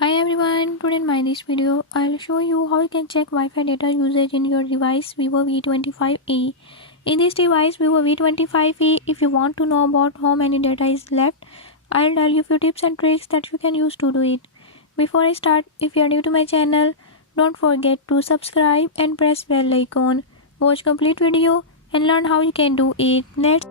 Hi everyone, today in my this video, I'll show you how you can check Wi-Fi data usage in your device Vivo V25e. In this device Vivo V25e, if you want to know about how many data is left, I'll tell you few tips and tricks that you can use to do it. Before I start, if you are new to my channel, don't forget to subscribe and press bell icon. Watch complete video and learn how you can do it. Let's